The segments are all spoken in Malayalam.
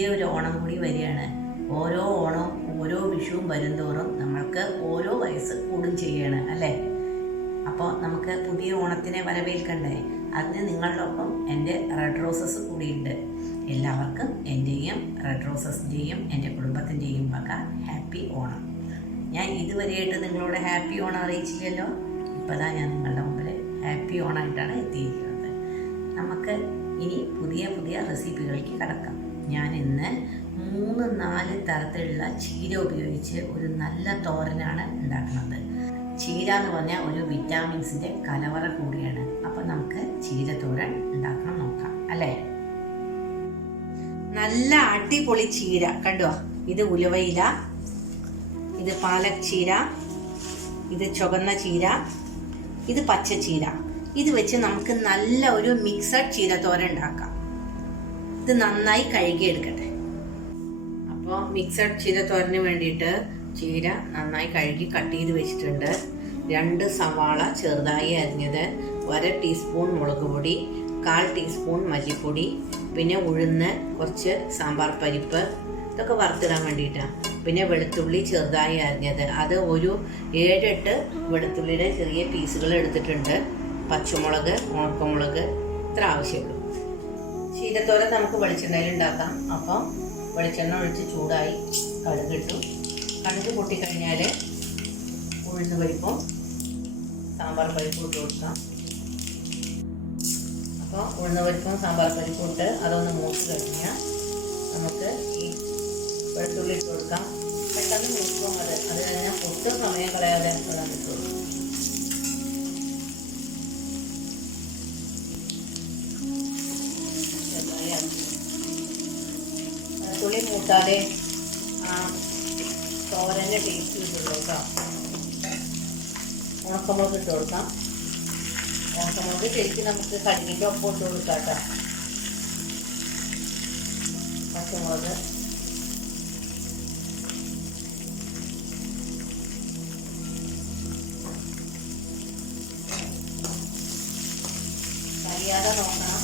പുതിയൊരു ഓണം കൂടി വരികയാണ്. ഓരോ ഓണവും ഓരോ വിഷുവും വരുംതോറും നമ്മൾക്ക് ഓരോ വയസ്സ് കൂടും ചെയ്യാണ് അല്ലേ? അപ്പോൾ നമുക്ക് പുതിയ ഓണത്തിനെ വരവേൽക്കണ്ടേ? അതിന് നിങ്ങളുടെ ഒപ്പം എൻ്റെ റെഡ് റോസസ് കൂടിയുണ്ട്. എല്ലാവർക്കും എൻ്റെയും റെഡ് റോസസിൻ്റെയും എൻ്റെ കുടുംബത്തിൻ്റെയും വക ഹാപ്പി ഓണം. ഞാൻ ഇതുവരെയായിട്ട് നിങ്ങളോട് ഹാപ്പി ഓണം അറിയിച്ചില്ലല്ലോ. ഇപ്പോഴാ ഞാൻ നിങ്ങളുടെ മുമ്പിൽ ഹാപ്പി ഓണമായിട്ടാണ് എത്തിയിരിക്കുന്നത്. നമുക്ക് ഇനി പുതിയ പുതിയ റെസിപ്പികളിലേക്ക് കടക്കാം. ഞാൻ ഇന്ന് 3-4 തരത്തിലുള്ള ചീര ഉപയോഗിച്ച് ഒരു നല്ല തോരനാണ് ഉണ്ടാക്കുന്നത്. ചീര എന്ന് പറഞ്ഞാൽ ഒരു വിറ്റാമിൻസിൻ്റെ കലവറ കൂടിയാണ്. അപ്പം നമുക്ക് ചീര തോരൻ ഉണ്ടാക്കണം നോക്കാം അല്ലേ? നല്ല അടിപൊളി ചീര കണ്ടോ. ഇത് ഉലുവയില, ഇത് പാലക് ചീര, ഇത് ചുവന്ന ചീര, ഇത് പച്ച ചീര. ഇത് വെച്ച് നമുക്ക് നല്ല ഒരു മിക്സഡ് ചീര തോരൻ ഉണ്ടാക്കാം. ഇത് നന്നായി കഴുകിയെടുക്കട്ടെ. അപ്പോൾ മിക്സഡ് ചീര തോരന് വേണ്ടിയിട്ട് ചീര നന്നായി കഴുകി കട്ട് ചെയ്ത് വെച്ചിട്ടുണ്ട്. 2 സവാള ചെറുതായി അരിഞ്ഞത്, 1 ടീസ്പൂൺ മുളക് പൊടി, 1/4 ടീസ്പൂൺ മല്ലിപ്പൊടി, പിന്നെ ഉഴുന്ന്, കുറച്ച് സാമ്പാർ പരിപ്പ്, ഇതൊക്കെ വറുത്തിടാൻ വേണ്ടിയിട്ടാണ്. പിന്നെ വെളുത്തുള്ളി ചെറുതായി അരിഞ്ഞത്, അത് ഒരു 7-8 വെളുത്തുള്ളിയുടെ ചെറിയ പീസുകൾ എടുത്തിട്ടുണ്ട്. പച്ചമുളക്, ഉണക്കമുളക്, ഇത്ര ആവശ്യമുള്ളൂ. ചീരത്തോരൻ നമുക്ക് വെളിച്ചെണ്ണയിൽ ഉണ്ടാക്കാം. അപ്പം വെളിച്ചെണ്ണ ഒഴിച്ച് ചൂടായി കടുകിട്ടു. കടുക് പൊട്ടിക്കഴിഞ്ഞാൽ ഉഴുന്ന് പരിപ്പും സാമ്പാർ പരിപ്പും ഇട്ട് കൊടുക്കാം. അപ്പോൾ ഉഴുന്ന് പരിപ്പും സാമ്പാർ പരിപ്പും ഇട്ട് അതൊന്ന് മൂത്ത് കഴിഞ്ഞാൽ നമുക്ക് ഈ വെളുത്തുള്ളി ഇട്ട് കൊടുക്കാം. പെട്ടെന്ന് മൂക്കും അത് കഴിഞ്ഞാൽ ഒട്ടും സമയം കളയാതെ വെള്ളം ഇട്ട് കൊടുക്കും. വെളുത്തുള്ളി മൂട്ടാതെ തോരൻ്റെ ടേസ്റ്റ് കിട്ടുള്ളൂ കേട്ടോ. ഉണക്കമുളക് ഇട്ട് കൊടുക്കാം. ഉണക്കമുളക് ശരിക്കും നമുക്ക് കടുകിൻ്റെ ഒപ്പം ഇട്ട് കൊടുക്കാം കേട്ടോ. പച്ചമുളക്, കരിയാതെ നോക്കണം.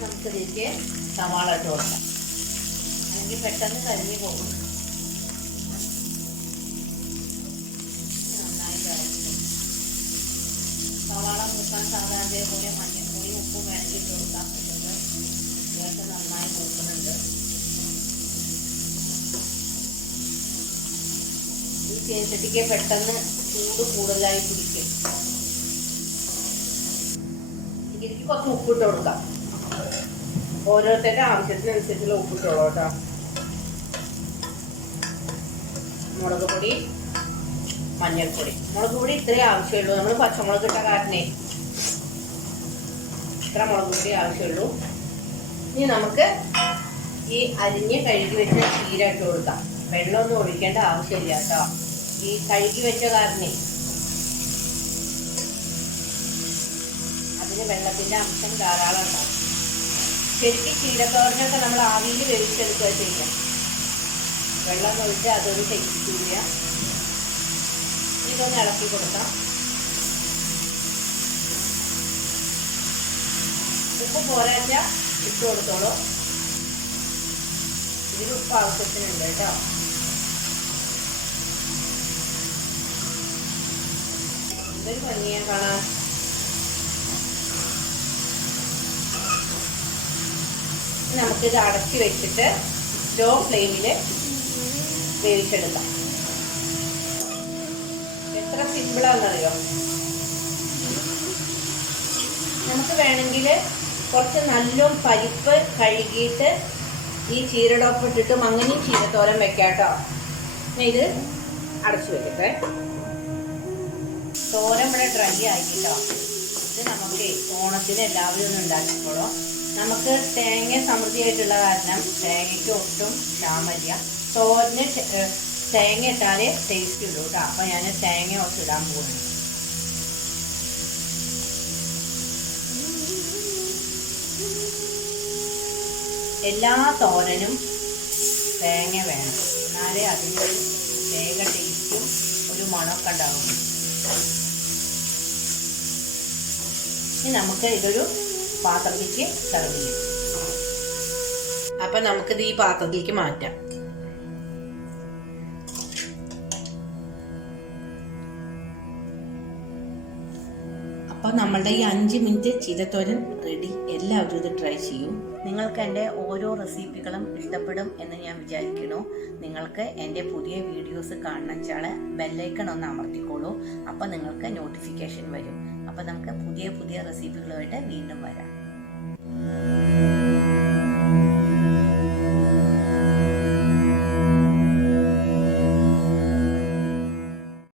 നമുക്കിതിലേക്ക് സവാള ഇട്ട് കൊടുക്കാം, അല്ലെങ്കിൽ പെട്ടെന്ന് കരിഞ്ഞു പോകും. നന്നായി കഴിക്കും. സവാള മൂക്കാൻ സാധാരണ പോലെ മഞ്ഞൾപ്പൊടി ഉപ്പും വേണമെങ്കിൽ ഇട്ട് കൊടുക്കാം. ഇതൊക്കെ നന്നായി നോക്കുന്നുണ്ട്. ഈ ചീനച്ചട്ടിക്ക് പെട്ടെന്ന് ചൂട് കൂടുതലായി പിടിക്കും. ഇതിലേക്ക് കുറച്ച് ഉപ്പിട്ട് കൊടുക്കാം. ഓരോരുത്തരുടെ ആവശ്യത്തിനനുസരിച്ചുള്ള ഉപ്പിട്ടോളൂ കേട്ടോ. മുളക് പൊടി, മഞ്ഞൾപ്പൊടി. മുളക് പൊടി ഇത്രേ ആവശ്യമുള്ളൂ. നമ്മൾ പച്ചമുളക് ഇട്ട കാരണേ ഇത്ര മുളക് പൊടി ആവശ്യമുള്ളൂ. ഇനി നമുക്ക് ഈ അരിഞ്ഞ് കഴുകി വെച്ച ചീര ഇട്ട് കൊടുക്കാം. വെള്ളമൊന്നും ഒഴിക്കേണ്ട ആവശ്യമില്ല കേട്ടോ. ഈ കഴുകി വെച്ച കാരണേ അതിന് വെള്ളത്തിൻ്റെ അംശം ധാരാളം ഉണ്ടാവും. ശരിക്കും ചീരത്തോരനൊക്കെ നമ്മൾ ആവിയിൽ വേവിച്ചെടുക്കുക ചെയ്യാം. വെള്ളം ഒഴിച്ച് അതൊരു ടേസ്റ്റില്ല. ഇതൊന്ന് ഇളക്കി കൊടുക്കാം. ഉപ്പ് പോരാച്ച ഇട്ട് കൊടുത്തോളൂ. ഇതിൽ ഉപ്പ് ആവശ്യത്തിനുണ്ട് കേട്ടോ. എന്തൊരു ഭംഗിയാ കാണാൻ. നമുക്കിത് അടച്ചു വെച്ചിട്ട് ലോ ഫ്ലെയിമിൽ വേവിച്ചെടുക്കാം. എത്ര സിമ്പിളാണെന്നറിയോ? നമുക്ക് വേണമെങ്കിൽ കുറച്ച് നല്ല പരിപ്പ് കഴുകിയിട്ട് ഈ ചീരയുടെ ഒപ്പം ഇട്ടിട്ടും അങ്ങനെയും ചീരത്തോരൻ വെക്കാം കേട്ടോ. ഇത് അടച്ചു വെക്കട്ടെ. തോരൻ ഇവിടെ ഡ്രൈ ആക്കിട്ടോ. ഇത് നമുക്ക് ഓണത്തിന് എല്ലാവരും ഒന്ന് ഉണ്ടാക്കിക്കോളൂ. നമുക്ക് തേങ്ങ സമൃദ്ധിയായിട്ടുള്ള കാരണം തേങ്ങയ്ക്ക് ഒട്ടും ക്ഷാമമില്ല. തോരന് തേങ്ങ ഇട്ടാലേ ടേസ്റ്റ് ഇടും കേട്ടോ. അപ്പം ഞാൻ തേങ്ങ കുറച്ച് ഇടാൻ പോകുന്നു. എല്ലാ തോരനും തേങ്ങ വേണം, എന്നാലേ അതിനൊരു തേങ്ങ ടേസ്റ്റും ഒരു മണമൊക്കെ ഉണ്ടാവും. ഇനി നമുക്ക് ഇതൊരു പാത്രത്തിലേക്ക് സെർവ് ചെയ്യും. അപ്പം നമുക്കിത് ഈ പാത്രത്തിലേക്ക് മാറ്റാം. അപ്പം നമ്മളുടെ ഈ 5 മിനിറ്റ് ചീരത്തോരൻ റെഡി. എല്ലാവരും ഇത് ട്രൈ ചെയ്യൂ. നിങ്ങൾക്ക് എൻ്റെ ഓരോ റെസിപ്പികളും ഇഷ്ടപ്പെടും എന്ന് ഞാൻ വിചാരിക്കുന്നു. നിങ്ങൾക്ക് എൻ്റെ പുതിയ വീഡിയോസ് കാണണം വെച്ചാൽ ബെല്ലൈക്കൺ ഒന്ന് അമർത്തിക്കോളൂ. അപ്പം നിങ്ങൾക്ക് നോട്ടിഫിക്കേഷൻ വരും. അപ്പം നമുക്ക് പുതിയ പുതിയ റെസിപ്പികളുമായിട്ട് വീണ്ടും വരാം.